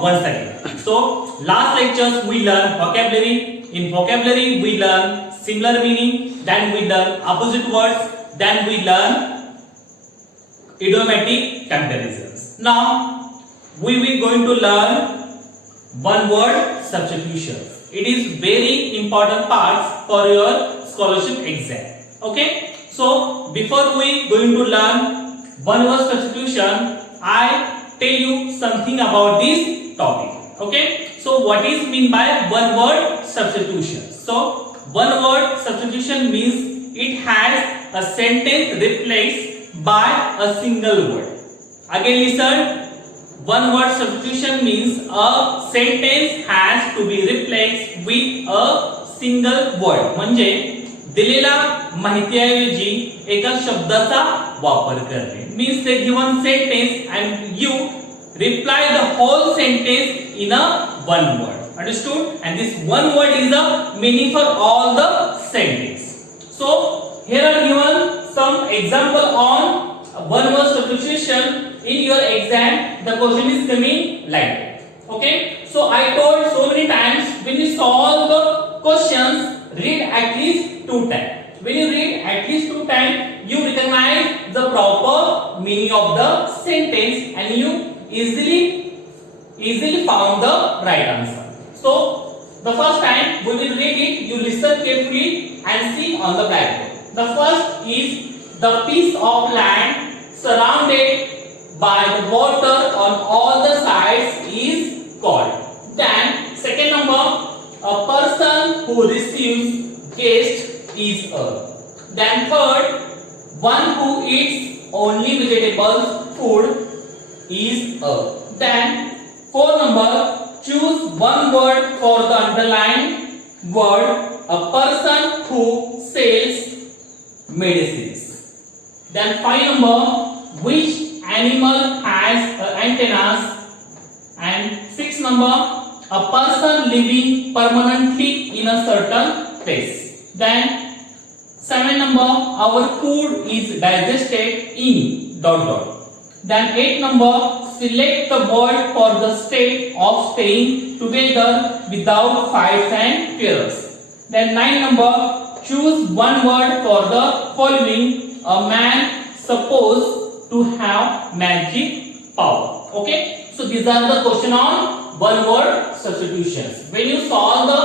once again. So last lectures we learn vocabulary. In vocabulary we learn similar meaning, then we learn opposite words, then we learn idiomatic comparisons. Now we will going to learn one word substitutions. It is very important part for your scholarship exam. Okay, so before we going to learn one word substitution, I tell you something about this topic. Okay, so what is mean by one word substitution? So one word substitution means it has a sentence replaced by a single word. Again listen. One word substitution means a sentence has to be replaced with a single word. म्हणजे दिलेल्या माहितीऐवजी एका शब्दाचा वापर करणे. Means the given sentence and you reply the whole sentence in a one word. Understood? And this one word is the meaning for all the sentence. So here are given some example on one word substitution. In your exam, the question is coming like that. Okay? So I told so many times, when you solve the questions, read at least 2 times. When you read at least 2 times, you recognize the proper meaning of the sentence and you easily found the right answer. So the first time we will read it, you listen carefully and see on the blackboard. The first is the piece of land surrounded by the water on all the sides is called. Then second number, a person who receives guest is a. Then third, one who eats only vegetables food is a. Then fourth number, choose one word for the underlined word, a person who sells medicines. Then five number, which animal has antennas. And 6 number, a person living permanently in a certain place. Then 7 number, our food is digested in ... Then 8 number, select the word for the state of staying together without fights and quarrels. Then 9 number, choose one word for the following, a man supposed to have magic power. Okay, so these are the question on one word substitutions. When you solve the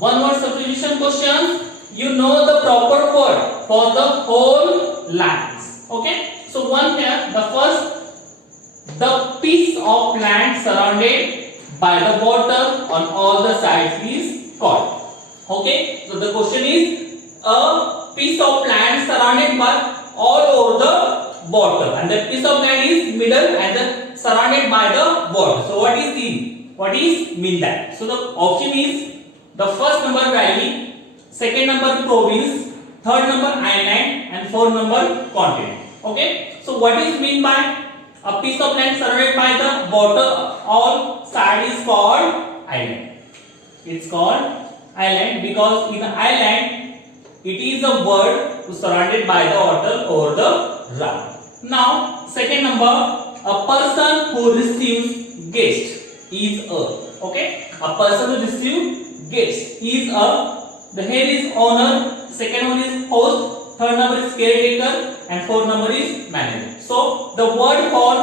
one word substitution questions, you know the proper word for the whole lines. Okay, so one here, the first, the piece of land surrounded by the water on all the sides is called. Okay, so the question is a piece of land surrounded by all over the water, and the piece of land is middle and the surrounded by the water. So what is mean that? So the option is the first number valley, second number province, third number island, and fourth number continent. Okay, so what is mean by a piece of land surrounded by the water all side is called island. It's called island because in an island it is a bird who surrounded by the water over the ground. Now, second number, a person who receives guest is a. Okay, a person who receives guest is a. The here is owner, second one is host, third number is caretaker, and fourth number is manager. So the word for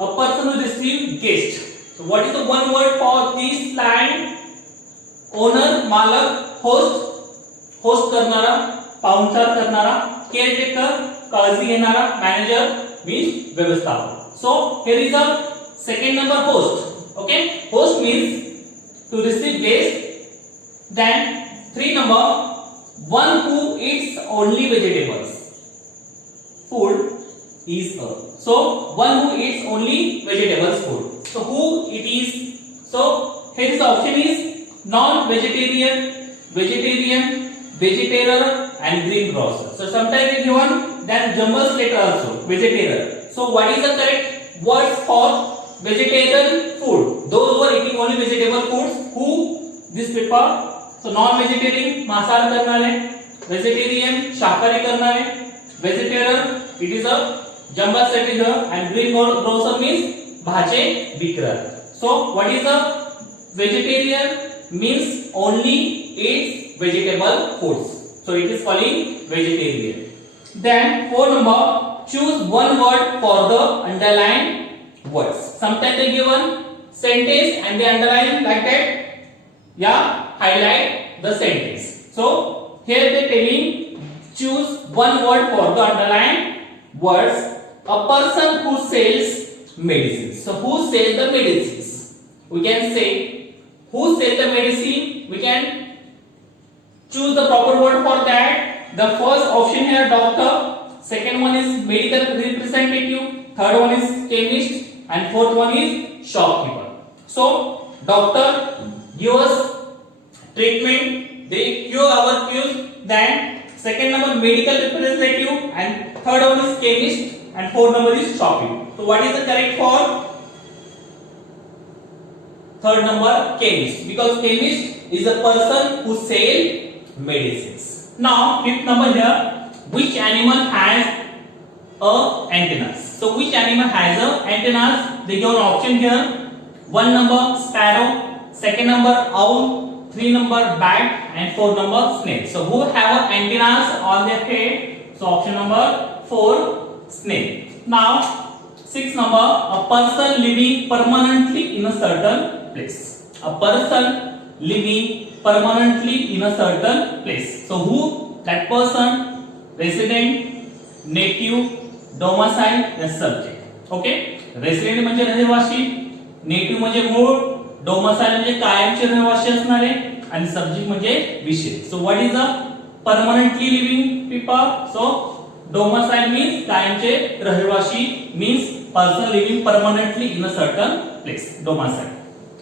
a person who receives guest. So what is the one word for this line? Owner, malak, host करणारा, पाहुणचार करणारा, caretaker काळजी घेणारा, manager means व्यवस्थापक. So here is a second number host. Okay, host means to receive guest. Then 3 number, one who eats only vegetables food is a. So one who eats only vegetables food. So who it is? So here is the option is non-vegetarian, vegetarian, vegetarian, and greengrocer. So sometimes it given then jumble letter also vegetarian. So what is the correct word for vegetarian food? Those who are eating only vegetable foods, who this paper. So non-vegetarian मांसाहार करणारे, vegetarian शाकाहारी करणारे, vegetarian it is a jumble set here, and greengrocer means भाजे विक्रेता. So what is a vegetarian? Means only eats vegetable foods. So it is calling vegetarian. Then 4 number, choose one word for the underlined words. Sometimes they give one sentence and they underline like that. Yeah, highlight the sentence. So here they telling choose one word for the underlined words. A person who sells medicines. So who sells the medicines? We can say who sells the medicine. We can choose the proper word for that. The first option here doctor. Second one is medical representative. Third one is chemist. And fourth one is shopkeeper. So doctor give us treatment. They cure our cures. Then second number medical representative and third one is chemist and fourth number is shopkeeper. So what is the correct for third number? Chemist, because chemist is a person who sell medicines. Now fifth number here, which animal has antennas? So which animal has antennas? They give an option here. 1 number sparrow, second number owl, 3 number bat and 4 number snake. So who have antennas on their head? So option number 4 snake. Now 6 number, a person living permanently in a certain place. A person living permanently in a certain place. So who that person? Resident, native, domicile या subject. Okay, resident म्हणजे रहिवासी, native म्हणजे मूळ, domicile म्हणजे कायमचे रहिवासी असणारे आणि सब्जेक्ट म्हणजे विषय. So what is a permanently living people? So domicile means कायमचे रहिवासी, means person living permanently in a certain place, domicile.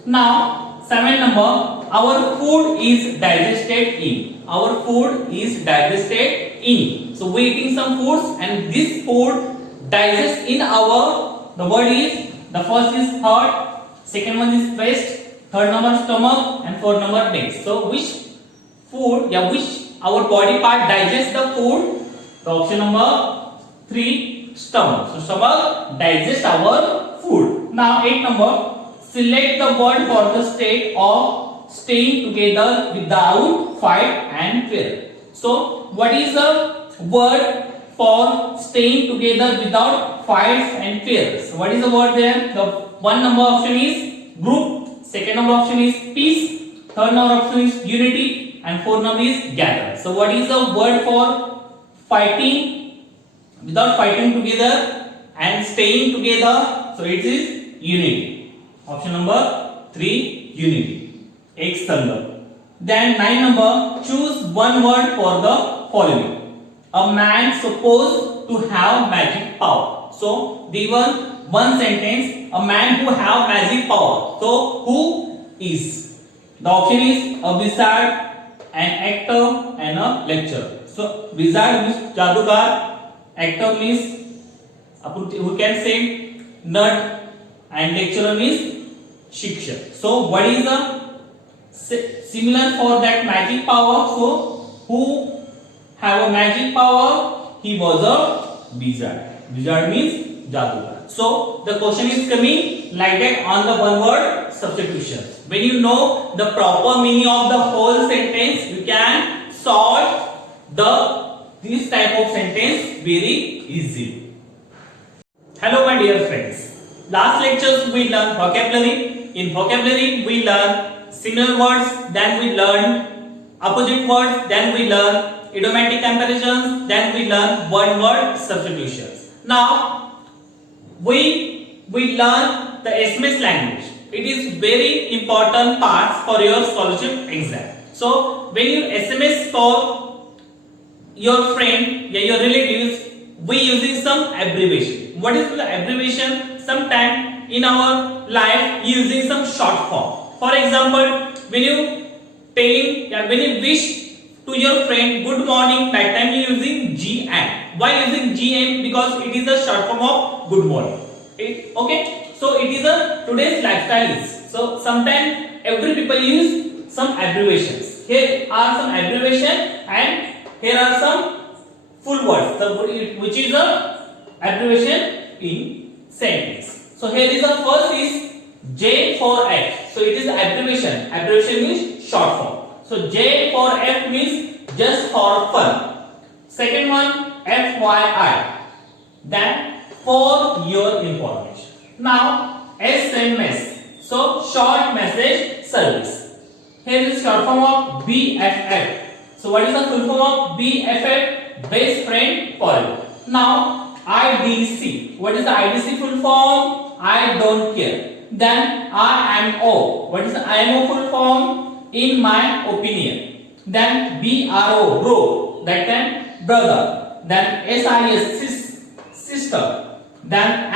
Now 7 number, our food is digested in. Our food is digested in. So we eating some foods and this food digests in our, the word is, the first is heart, second one is breast, third number stomach and fourth number neck. So which food, which our body part digests the food? The option number 3, stomach. So stomach digests our food. Now 8 number, select the word for the state of staying together without fight and fear. So what is the word for staying together without fights and fears? So what is the word there? The 1 number option is group, second number option is peace, third number option is unity and fourth number is gather. So what is the word for fighting without fighting together and staying together? So it is unity. Option number 3, unity. X number. Then 9 number, choose one word for the following. A man supposed to have magic power. So given one sentence, a man who have magic power. So who is? The option is a wizard, an actor and a lecturer. So wizard means जादूगर, actor means we can say nut and lecturer means शिक्षक. So what is the similar for that magic power? So who have a magic power? He was a wizard. Wizard means jadugar. So the question is coming like that on the one word substitution. When you know the proper meaning of the whole sentence, you can solve this type of sentence very easily. Hello my dear friends. Last lectures we learned vocabulary. In vocabulary we learn singular words, then we learn opposite words, then we learn idiomatic comparisons, then we learn one word substitutions. Now we learn the SMS language. It is very important part for your scholarship exam. So when you SMS call your friend or your relatives, we using some abbreviation. What is the abbreviation? Sometimes in our life using some short form. For example, when you wish to your friend good morning, that time you using GM. Why using GM? Because it is a short form of good morning. Okay, so it is a today's lifestyle is. So sometimes every people use some abbreviations. Here are some abbreviation and here are some full words. Which is a abbreviation in sentence. So here is the first is J for F. So it is abbreviation. Abbreviation means short form. So J for F means just for fun. Second one, FYI. Then for your information. Now SMS. So short message service. Here is short form of BFF. So what is the full form of BFF? Best friend forever. Now IDC. What is the IDC full form? I don't care. Then IMO. What is the IMO full form? In my opinion. Then BRO, bro. That time brother. Then SIS, sister. Then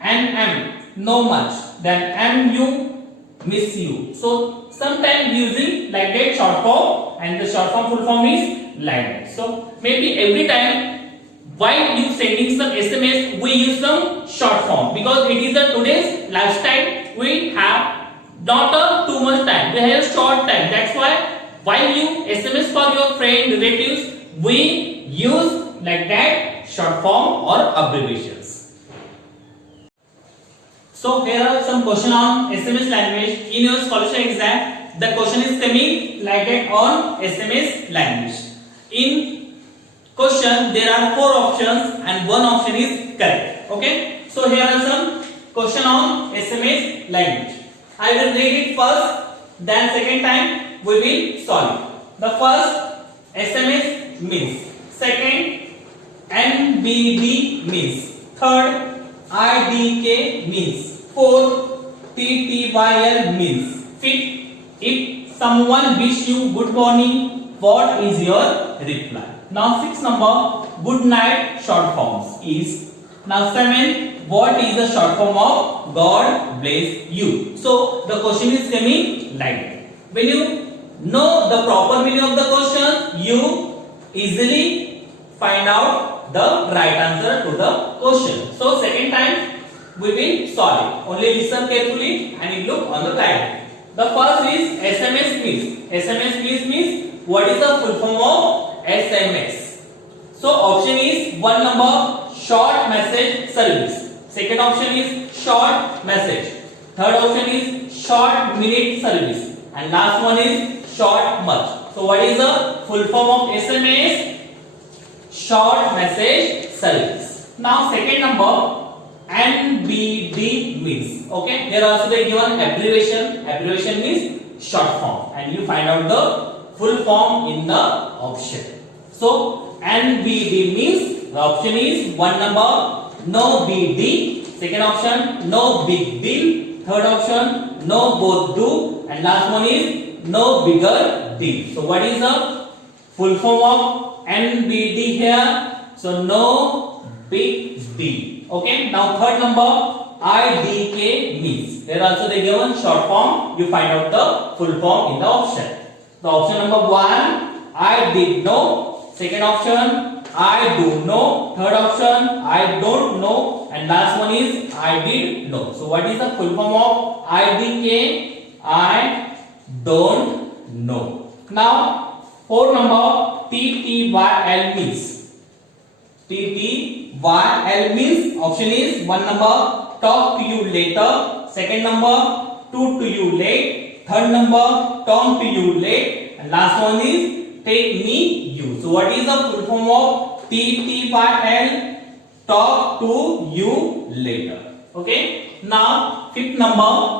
MNM, no much. Then MU, miss you. So sometimes using like that short form, and the short form full form is like that. So maybe every time while you sending some SMS, we use some short form because it is a today's lifestyle. We have not a too much time. We have short time. That's why while you SMS for your friend, relatives, we use like that short form or abbreviations. So here are some question on SMS language in your scholarship exam. The question is coming like that on SMS language. In question there are 4 options and 1 option is correct. Okay, so here are some question on SMS language. I will read it first, then second time we will solve it. The first, SMS means. Second, NBD means. Third, IDK means. Fourth, TTYL means. Fifth, if someone wish you good morning, what is your reply? Now 6 number, good night short forms is. Now 7, what is the short form of God bless you? So the question is coming like that. When you know the proper meaning of the question, you easily find out the right answer to the question. So second time we will solve it. Only listen carefully and you look on the guide. The first is SMS means. SMS means what is the full form of SMS? So option is 1 number, short message service. Second option is short message. Third option is short minute service. And last one is short much. So what is the full form of SMS? Short message service. Now second number, NBD means. Okay, here also they given abbreviation. Abbreviation means short form, and you find out the full form in the option. So NBD means the option is 1 number, no BD. Second option, no big deal. Third option, no both do, and last one is no bigger deal. So what is the full form of NBD here? So no big deal. Okay, now third number, IDK means. Here also they given short form. You find out the full form in the option. The option number 1, I did know. Second option, I do know. Third option, I don't know. And last one is I did know. So what is the full form of IDK? I don't know. Now 4 number, TTYL means. TTYL means option is 1 number, talk to you later. Second number, to you late. Third number, talk to you late. And last one is take me you. So what is the full form of TTYL? Talk to you later. Okay. Now fifth number,